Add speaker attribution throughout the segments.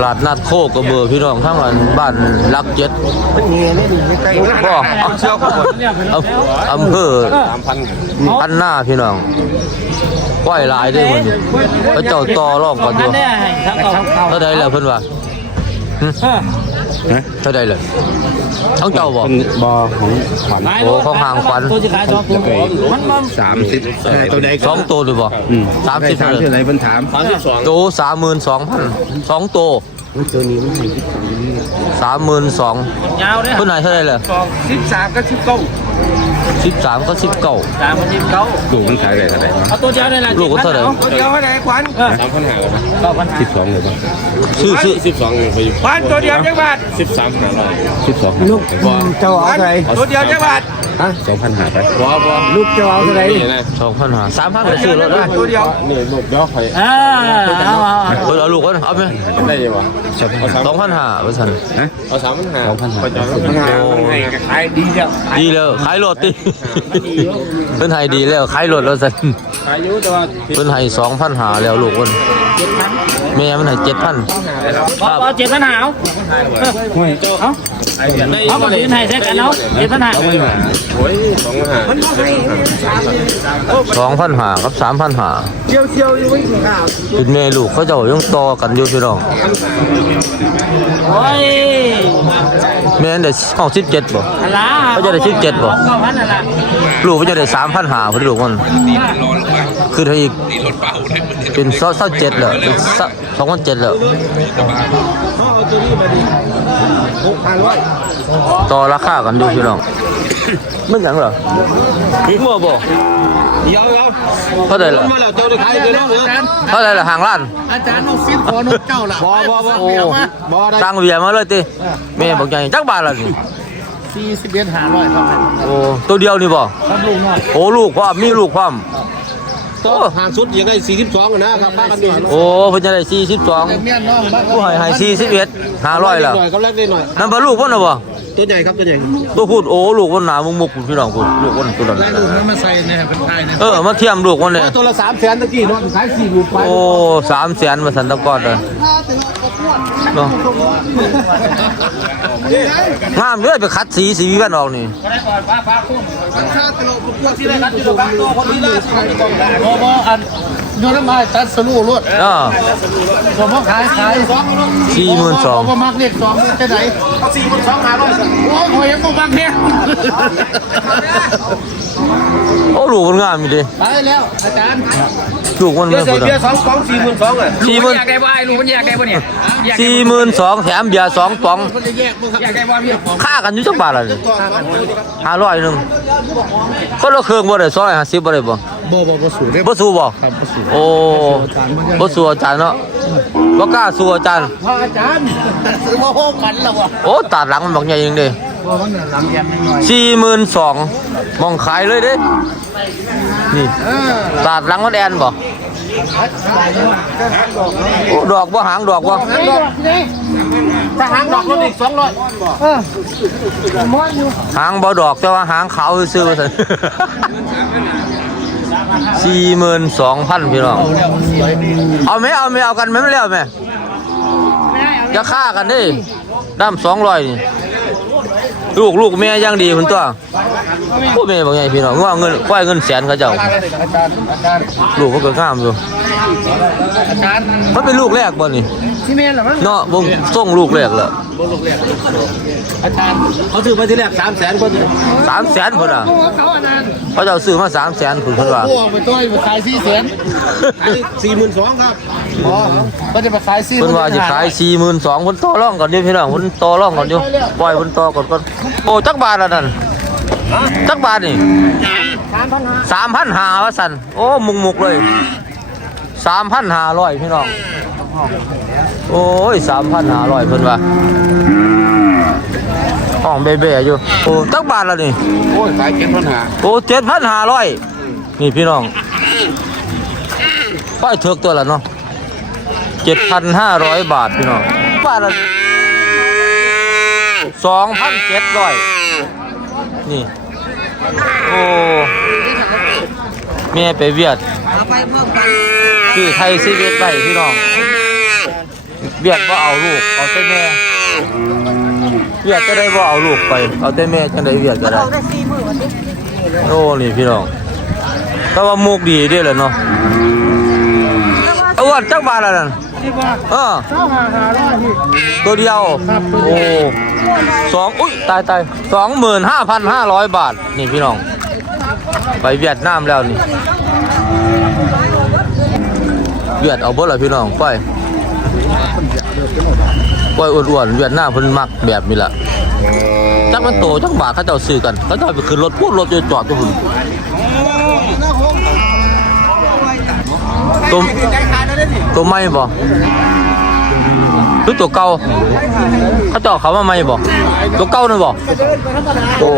Speaker 1: ตลาดนัดโคกระเบือพี่น้องทั้งอันบ้านลักเจ็ด
Speaker 2: มันเงี้ยไม่ดีไม่ใกล้
Speaker 1: ก็เชี่ยวขบวนอำเภอ
Speaker 2: สามพัน
Speaker 1: พันหน้าพี่น้องก้อยหลายได้หมดพระเจ้าต่อรองก่อนอยู่
Speaker 3: ได้ให้ทั้งเก่า
Speaker 1: เท่าใดแล้วเพิ่นว่าหึเท่าใดเลยทั้งเจ้าบ่
Speaker 2: บอของขวัญ
Speaker 1: โอ้ของห่างขวัญ
Speaker 3: ตัวจะขายสองตัวมันมัน
Speaker 2: สามสิบตัวใด
Speaker 1: สองตัวด้วยบ่สามสิบ
Speaker 2: สาม
Speaker 1: เล
Speaker 2: ที่ไหน
Speaker 1: ย
Speaker 2: เพิ่นถาม
Speaker 1: ตัวสามหมื่นสองพันสองตัว
Speaker 2: ตัวนี้มันให้ที่สองนี้
Speaker 1: สามหมื่นสอง
Speaker 3: ยาวเลย
Speaker 1: เพิ่นไหนเท่าใดเลย
Speaker 2: สิบสามก็สิบเก้า
Speaker 1: สิบสามก็สิบเก้า
Speaker 3: สามมันยิ้มเก้า
Speaker 2: ดูมันขายอะไรกันได้
Speaker 3: เอาตัวเดียวได้ละ
Speaker 1: ลูกก็เท่าไหร่
Speaker 2: ตัวเดียวเท่าไหร่ขวัญสามพันห้า
Speaker 3: เก้าพัน
Speaker 2: สิบสองเลยป่ะ
Speaker 1: ซื้อซื้อ
Speaker 2: สิบสองไปอยู่ขวัญตัวเดียวจังบาทสิบสามห้าร้อยสิบสองลูกเจ้าเอาอะไรตัวเดียวจังบาท ฮะสองพันห้าไปบอบอลูกเจ้าเอาอะไร
Speaker 1: สองพันหาสามพันไปซื้อแล้วนะ
Speaker 2: ตัวเดียวเนี่ยลูกเดี๋ยวคอย
Speaker 3: อ่าเอาเอา
Speaker 1: เฮ้ยเอาลูกก่อนเอาไหม
Speaker 2: ได้ยังวะเอาสาม
Speaker 1: สองพันหาไปสั่น
Speaker 2: เอาสามพันห้าสองพันห้าสองพันห้าให้ขายดีจ้ะ
Speaker 1: ดีแล้วขายรถดิเพิ่นให้ดีแล้วขายรถแล้วสั่น
Speaker 2: ขายอยู่แต่ว่า
Speaker 1: เพิ่นให้สองพันหาแล้วลูกเพิ่นแม่มันให้เจ็ดพัน
Speaker 3: เอาเจ็ดพันหาว
Speaker 2: ห่วย
Speaker 3: เอา เอาก่อนอื่นให้แท้กันเอาเจ็ดพันหา
Speaker 2: โอ้ยสองพันห้า
Speaker 1: สองพันหากับสามพันหา
Speaker 2: เชี่ยวเชี่ยวอยู่ไม่ถึงข้าว
Speaker 1: เป็นแม่ลูกเขาเจ้ายังต่อกันอยู่พี่น้อง
Speaker 3: โอ้ย
Speaker 1: แม่นได้ห้องสิบเจ็ดบ่
Speaker 3: อะไร
Speaker 1: เขาจะได้17บ่
Speaker 3: เก้าพันอะไร
Speaker 1: ลูกเขาจะได้สามพันหาพอดีลูกมันคือถ้าอีกเป็นเศร้าเจ็ดแล้วเป็นสองพันเจ็ดแล้ว
Speaker 2: หกพันร้อย
Speaker 1: ต่อราคากันอยู่พี่น้องไม่หยังเหรอมั่วบ่
Speaker 2: เดี๋ยวเดี๋ยว
Speaker 1: เท่าไหร่ล่ะ
Speaker 2: มาแล้วเจ้าได้ขายไปแล้วเหรอ
Speaker 1: เท่าไหร่ล่ะห่างล้าน
Speaker 2: อาจารย์น้องฟิตขอน้องเจ้าล่ะบ่บ่บ่
Speaker 1: โอ้
Speaker 2: บ่ได้
Speaker 1: ตั้งเบียร์มาเลยติแม่บอกใหญ่จักบาทละนี่
Speaker 2: สี่สิบเอ็ดห้าร้อยครับ
Speaker 1: โอ้ตัวเดียวนี่บ่
Speaker 2: ครับลูกน้อย
Speaker 1: โอ้ลูกความมีลูกความ
Speaker 2: ตัวห่างสุดยังได้สี่สิบสองนะครับป้ากันดู
Speaker 1: โอ้เพิ่นจะได้42
Speaker 2: เมียน้องบ้าน
Speaker 1: ผู้ให้ให้41 500ล่ะ
Speaker 2: หน่อยกำลังได้หน่อย
Speaker 1: นั่นบ่ลูกเพิ่นน่ะบ่
Speaker 2: ตัวใหญ่ครับตัวใหญ่
Speaker 1: ตัวพูดโอ้ลูกเพิ่นหนามุกๆพี่น้องพูดลูกเพิ่นตัวนั้น
Speaker 2: ลูกนั้นมาใส่เนี่ยเป็นไทยเนี่ย
Speaker 1: เออมาเทียมลูกเพิ่นเนี่ย
Speaker 2: ตัวละสามแสนตะกี้เนาะขายสี่หมื่นไป
Speaker 1: โอ้3แสนมาสันตะกอนเลย เนาะงามเด้อไปคัดสีสีวิวันออกนี่
Speaker 3: ที่ได้รับจุดบางตัวคนที่ได้โอ้โหอัน
Speaker 2: โยนมาตัดสลูรถ
Speaker 1: เออ
Speaker 2: ผมว่าขายขายสอง
Speaker 1: สี่หมื่นสอง
Speaker 2: ผมมักเรียกสองจะไหนสี่หมื่นสองห้าร้อยโอ้ยหอยยังมักเนี่ย
Speaker 1: โอ้ลูกมันงามอยู่ดิ
Speaker 2: ไปแล้วอาจารย์
Speaker 1: ลูกมัน
Speaker 2: เดี๋ย
Speaker 1: ไม่
Speaker 2: วใส่
Speaker 1: พูด
Speaker 2: เบียร์สองสองสี่หมื่นสองอะ
Speaker 1: สี่หมื่น
Speaker 3: อยากได้บ่ไอ้ลูกมันอยากได้บ่เนี่ย
Speaker 1: สี่หมื่นสองแถมเบียร์สองป๋อง
Speaker 2: มันจะแยกมั้งครับ
Speaker 3: อยากได้บ่พี่
Speaker 1: ค่ากันอยู่จักบาทละนี่ห้าร้อยหนึ่งคนละเครื่องบ่ได้ซอยห้าสิบบ่ได้บ่
Speaker 2: บ่บ่บ่สูงเด้
Speaker 1: บ่สู้บ่
Speaker 2: ครับบ่สูง
Speaker 1: โอ้บ่สู้อาจารย์เนาะบ่กล้าสู้อาจารย์
Speaker 2: ว่าอาจารย์ซื้อมาโฮกันแล้ววะ
Speaker 1: โอ้ตัดหลังมันบักใหญ่จริงเด้
Speaker 2: ว่ามันหลังแยมนิดหน่อย
Speaker 1: สี่หมื่นสองมองขายเลยเด้นี่
Speaker 2: เออ
Speaker 1: ตัดหลังมันแอนบ่โอ้ดอกบ่หางดอกบ่
Speaker 2: ถ้าหางดอกรถอีกสองร้อย
Speaker 1: หางบ่ดอกแต่ว่าหางขาวซื่อๆซั่นสี่หมื่นสองพันพี่น้อง เอาไหมเอาไหมเอากันไหมไม่เลี้ยวไหมจะฆ่ากันดิด้ามสองร้อยนี่ ลูกลูกแม่ย่างดีคุณตัวผู้แม่บางไงพี่น้องว่าเงินว่าเงินแสนเขาเจ้าลูกเขาก็งามอยู่ มันเป็นลูกแรกบ่นี่
Speaker 2: ที่เมนเหรอมั้ง
Speaker 1: เนาะวงส่งลูกแรกแล้ว
Speaker 2: อาจารย์เขาซื้อมาที่แรกสามแสนคน
Speaker 1: สามแสนพุ่นอะ
Speaker 2: เขาอาจารย์
Speaker 1: เขาเจ้าซื้อมาสามแสนคุณเพิ่นว่า
Speaker 2: พวกไปต้อยมาขายสี่แสนสี่หมื่นสองครับอ๋อเขาจะมาขายสี่
Speaker 1: เพิ่นว่าจะขายสี่หมื่นสองคนต่อรองก่อนอยู่พี่น้องคนต่อรองก่อนอยู่ปล่อยคนต่อก่อนก่อนโอ้จักบาทละนั่นจักบาทนี่สามพันห้าวะสันโอ้มุกมุกๆเลย สามพันห้าร้อยพี่น้อง โอ้ยสามพันห้าร้อยเพิ่นว่าห้องเบ๊ะๆอยู่ โอ้จักบาทละนี่
Speaker 2: โอ้ยขายเจ็ดพันห้า
Speaker 1: โอ้เจ็ดพันห้าร้อยนี่พี่น้องป้ายเถือกตัวละเนาะเจ็ดพันห้าร้อยบาทพี่น้องบาทละสองพันเจ็ดร้อยนี่ โอ้แม่ไปเวียดชื่อไทยซีเวสไปพี่น้องเบียดบ่เอาลูก เอาแต่แม่เบียดก็ได้บ่เอาลูกไป เอาแต่แม่จังได้เบียดก็ได้
Speaker 4: เราได้สี่หมื่นวันนี้
Speaker 1: โอ้นี่พี่น้องแต่ว่ามุกดีเด้อแหละเนาะอ้วนจักบาทละนั่น
Speaker 2: ดีกว่า
Speaker 1: เออ
Speaker 2: เจ้าหาหาร้อยพี่
Speaker 1: ตัวเดียว โอ้สองอุ้ยตายตายสองหมื่นห้าพันห้าร้อยบาท นี่พี่น้อง ไปเวียดนามแล้วนี่เวียดเอาบิดเลยพี่น้องไปไปอ้วนๆเวียดนามเพิ่นมักแบบนี้ล่ะจักมันโตจักบาทเขาเจ้าซื้อกันเขาเจ้าไปขึ้นรถพูดรถจอดๆอยู่พุ่นตัวตัวไม่บ่หรือตัวเก่าเขาเจ้าเขามาใหม่บ่ตัวเก่านั่นบ่โอ้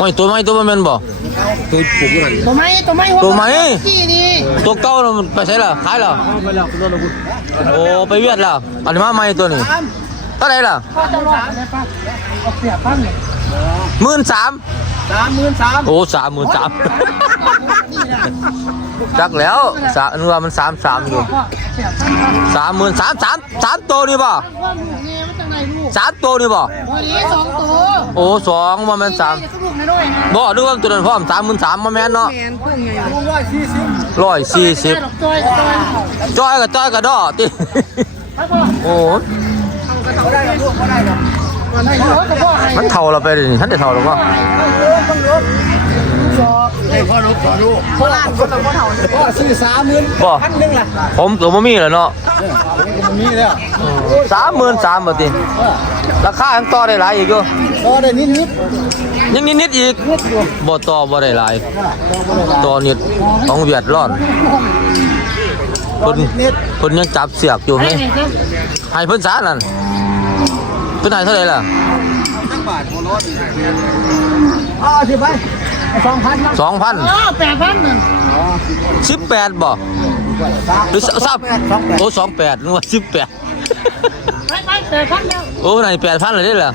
Speaker 1: ไม่ตัวไม่ตัวมันแม่นบ่
Speaker 2: ตัวไม้ตัวไม้
Speaker 1: ตัวไม้
Speaker 2: ที่นี่
Speaker 1: ตัวเก่าน่ะมันไปใช้ล่ะขายล่ะโอ้ไปเวียดแล้วอันนี้มาใหม่ตัวนี้เท่าไหร่ล่ะ
Speaker 2: พ่อจะรอดได้ปะเอาเสียพันเนี่ย
Speaker 1: หมื่นสาม
Speaker 2: สามหมื่นสาม
Speaker 1: โอ้สามหมื่นสาม จักแล้วสามนึกว่ามันสามสามอยู่
Speaker 2: เสียพันครับ
Speaker 1: สามหมื่นสามสามสามตัวนี่บ่
Speaker 2: ว่าลูกเนี่ยมันจะไหนลูก
Speaker 1: สามตัวนี่บ่
Speaker 2: วันนี้สองตัว
Speaker 1: โอ้สองมาแม่นสาม
Speaker 2: จะลูกน้อยๆนะ
Speaker 1: บ่ดูว่าตัวนั้นพร้อมสามหมื่นสามมาแม่นเนาะ
Speaker 2: แมนพวกไงลูกร้อยสี่สิบ
Speaker 1: ร้อยสี่สิบ
Speaker 2: จอยจอย
Speaker 1: จ้อยกับจ้อยกับดอติ
Speaker 2: ครับพ่อ
Speaker 1: โอ้
Speaker 2: เขาได้กับลูกเขาได้กับวันนี้เขาจะพ่อให้
Speaker 1: มันเท่าเราไปดิท่านได้เท่าหรือเปล่า
Speaker 2: พ่อลูกพ่อลูกพ่อล้านคนละพ่อเท่าพ่อซื้อสามหมื่น
Speaker 1: บ่
Speaker 2: พันหนึ่งล่ะ
Speaker 1: ผมตัวบ่มีแล้วเนาะ
Speaker 2: มันมีแล้ว
Speaker 1: สามหมื่นสามบาทราคายังต่อได้หลายอีกอยู่
Speaker 2: ก็ได้นิดนิด
Speaker 1: ยังนิดๆอีกบ่ต่อบ่ได้หลายต่อนิดของเวียดร้อนเพิ่นเพิ่นยังจับเสียกอยู่ให้ให้เพิ่นสานั่นเพิ่นให้เท่าไหร่ล่ะห้าสิบบาทพ
Speaker 2: อ๋อสิไป สองพันนะ
Speaker 1: สองพัน
Speaker 2: อ๋อแปดพันหนึ่ง
Speaker 1: สิบแปดบ่หรือสับโอ้สองแปดนึกว่าสิบแปด
Speaker 2: ไปไปแปดพันแล้ว
Speaker 1: โอ้ไหนแปดพันเลยล่ะ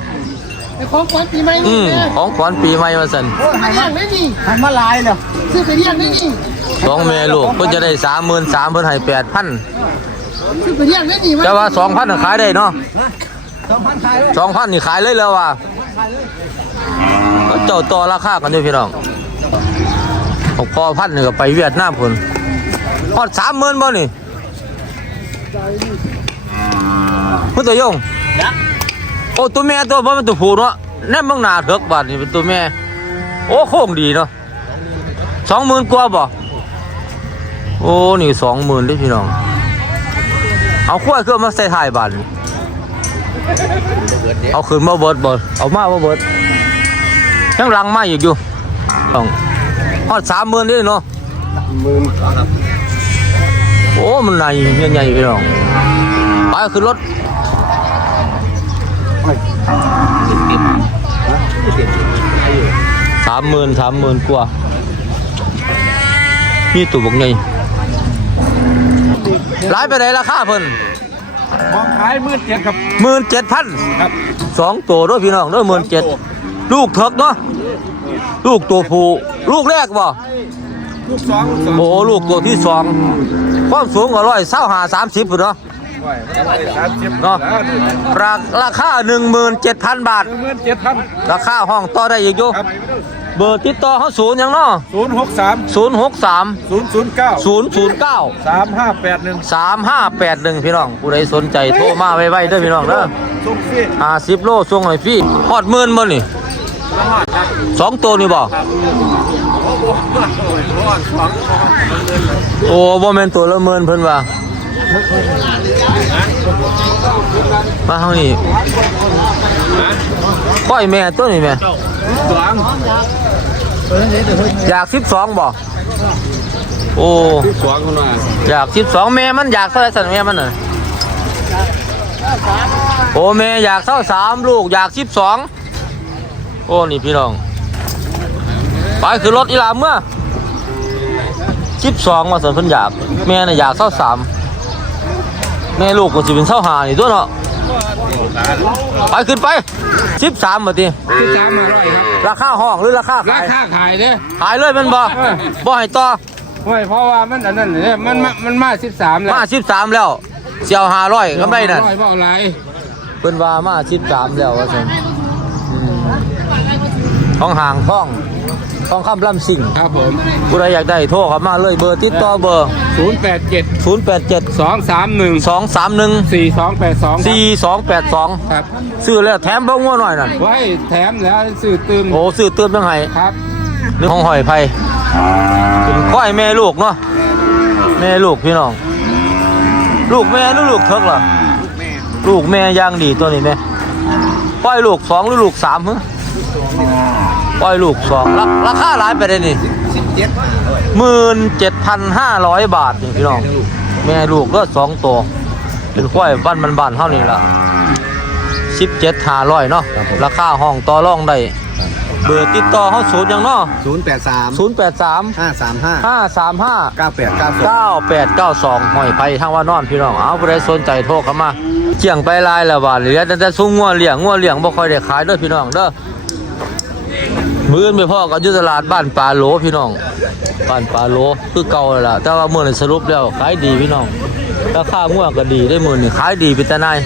Speaker 2: ไอ้ของขวัญปีใหม่
Speaker 1: อื
Speaker 2: นี่
Speaker 1: ม
Speaker 2: เนี่ย
Speaker 1: ของขวัญปีใหม่มาสั่น
Speaker 2: โอ้ยหายากเลยนี่หายมาลายเลยซื้อไปเลี้ยงได้นี่
Speaker 1: สองเมลูกเพิ่นจะได้สามหมื่นสามเพิ่นให้แปดพัน
Speaker 2: ซื้อไปเลี้ยงได้นี่
Speaker 1: แต่ว่าสองพันขายได้เนาะ
Speaker 2: สองพันขาย
Speaker 1: สองพันนี่ขายเลยแล้วว่ะ เจ้าต่อราคากันด้วยพี่น้องหกพอพันนี่ก็ไปเวียดนามคนพอดสามหมื่นบ่นี่พุทธยงโอ้ตัวแม่ตัวบ่มันตัวผู้เนาะแน่เบางหนาเถิกบาทนี่เป็นตัวแม่ โอ้โค้งดีเนาะสองหมื่นกว่าบ่โอ้นี่สองหมื่นด้วยพี่น้องเอาขั้วเครื่องมาใส่ถ่ายบาทนี่เอาคืนมาเบิดเบิดเอามาบ่เบิด ยังหลังมาอีกอยู่ต้องฮอดสามหมื่นนี่เนาะโอ้มันใหญ่ใหญ่ๆพี่น้องไปขึ้นรถสามหมื่นสามหมื่นกว่ามีตัวบกไงร้ายไปไหนราคาเพิ่น
Speaker 2: มองขายมืดเจ็ดครับ
Speaker 1: หมื่นเจ็ดพัน
Speaker 2: ครับ
Speaker 1: สองตัวด้วยพี่น้องด้วยหมื่นเจ็ด ลูกเถิกเนาะลูกตัวผู้ลูกแรกบ่
Speaker 2: ลูกสองลูกสอง
Speaker 1: โอ้ลูกตัวที่สองความสูงก็ร้อยเศร้าหาสามสิบเนาะ
Speaker 2: สามสิบ
Speaker 1: เนาะราราคาหนึ่งหมื่นเจ็ดพันบาท
Speaker 2: หนึ่งหมื่นเจ็ดพัน
Speaker 1: ราคาห้องต่อได้อีกอยู่
Speaker 2: ครับ
Speaker 1: เบอร์ติดต่อเขาศูนย์หยังเนาะ
Speaker 2: ศูนย์หกสาม
Speaker 1: ศูนย์หกสาม
Speaker 2: ศูนย์ศูนย์เก้า
Speaker 1: ศูนย์ศูนย์เก้า
Speaker 2: สามห้าแปดหนึ่ง
Speaker 1: สามห้าแปดหนึ่งพี่น้องผู้ใดสนใจโทรมาไว้ๆเด้อพี่น้องเด้อ
Speaker 2: ส่งฟรี
Speaker 1: ห้าสิบโลส่งให้ฟรีฮอดหมื่นบ่นี่ สองตัวนี่บ่โอ้บ่แม่นตัวละหมื่นเพิ่นว่ามาเฮานี่ก้อยแม่ตัวนี้แม่
Speaker 2: สอง
Speaker 1: อยาก12บ่โอ้
Speaker 2: สองคนว่า
Speaker 1: อยาก12แม่มันอยากเท่าไหร่สันแม่มันน่ะโอ้แม่อยากเท่าสามลูกอยาก12 โอ้นี่พี่น้อง ไปคือรถอีหลาเมื่อ12ว่าสั่นเพิ่นอยาก แม่น่ะอยากเท่าสามแม่ลูกก็สิเป็นเท่าหานี่ตัวเนาะไปขึ้นไป13บ่ติ
Speaker 2: ที่สามมาร้อยครับ
Speaker 1: ราคาห้องหรือราคา
Speaker 2: รา
Speaker 1: ขาย
Speaker 2: คาขายเด้
Speaker 1: ขายเลยแมันบ่บ่ให้ต่อ
Speaker 2: ไม่เพราะว่ามันอันนั้นเนี่ยมันมามันมาสิบสามแล้ว
Speaker 1: มา13แล้วเสียวห้าร้อยกำไรนั่น
Speaker 2: ร้อยบ่อะไร
Speaker 1: เพิ่นว่ามาสิบสามแล้วว่าซั่นอืม ของห่างท่องท่องคำลำสิ่ง
Speaker 2: ครับผม
Speaker 1: ผู้ใดอยากได้โทรเข้ามาเลยเบอร์ติดต่อเบอร์
Speaker 2: ศูนย์แปดเจ็ด
Speaker 1: 087
Speaker 2: สองสามหนึ่ง
Speaker 1: 231
Speaker 2: สี่สองแปดสอง
Speaker 1: 4282
Speaker 2: ครับ
Speaker 1: ซื้อแล้วแถมเบิ่งงัวหน่อยนั่น
Speaker 2: ไว้แถมแล้วสื่อตื่น
Speaker 1: โอ้ซื้อเติมจังไห้
Speaker 2: ครับ
Speaker 1: นึกของหอยไผ่เป็นควายแม่ลูกเนาะแม่ลูกพี่น้อง ลูกแม่หรือลูกเทิกล่ะลูกแม่ย่างดีตัวนี้แม่ปล่อยลูกสองหรือลูกสามเหรอ ปล่อยลูกสองราราคาหลายไปเลยนี่หมื่นเจ็ดพันห้าร้อยบาทนี่พี่น้อง แม่ลูกก็สองตัวเป็นควายบ้านบ้านๆเท่านี้ละสิบเจ็ดห้าร้อยเนาะราคาห้องต่อรองได้เบอร์ติดต่อเขาศูนย์ยังเนาะ
Speaker 3: ศูนย์แปดสาม
Speaker 1: ศูนย์แปดสาม
Speaker 3: ห้าสามห้า
Speaker 1: ห้าสามห้า
Speaker 3: เก้าแปดเก้าสอง
Speaker 1: เก้าแปดเก้าสองหอยไปทางว่านอนพี่น้อง เอาผู้ใดสนใจโทรเข้ามาเจียงไปลายแล้วบาทเหลือแต่แต่ซุ้งงัวเลี้ยงงัวเลี้ยงบ่ค่อยได้ขายเด้อพี่น้องเด้อ มื้ออนไปพ่อกันอยู่ตลาดบ้านปลาโหลพี่น้อง บ้านปลาโหลคือเก่าแล้วล่ะแต่ว่ามื้อนี้สรุปแล้วขายดีพี่น้องราคางัวก็ดีได้มื้อนี้ขายดีเป็นตาหนาย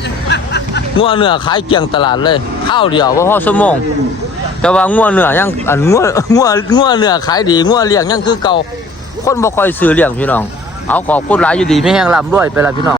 Speaker 1: งัวเนื้อขายเกลี้ยงตลาดเลยข้าวเดียวบ่พอชั่วโมง แต่ว่างัวเนื้อยังอันงัวงัวงัวเนื้อขายดีงัวเลี้ยงยังคือเก่าคนบ่ค่อยซื้อเลี้ยงพี่น้อง เอาขอบคุณหลายอยู่ดีไม่แห้งลำด้วยไปละพี่น้อง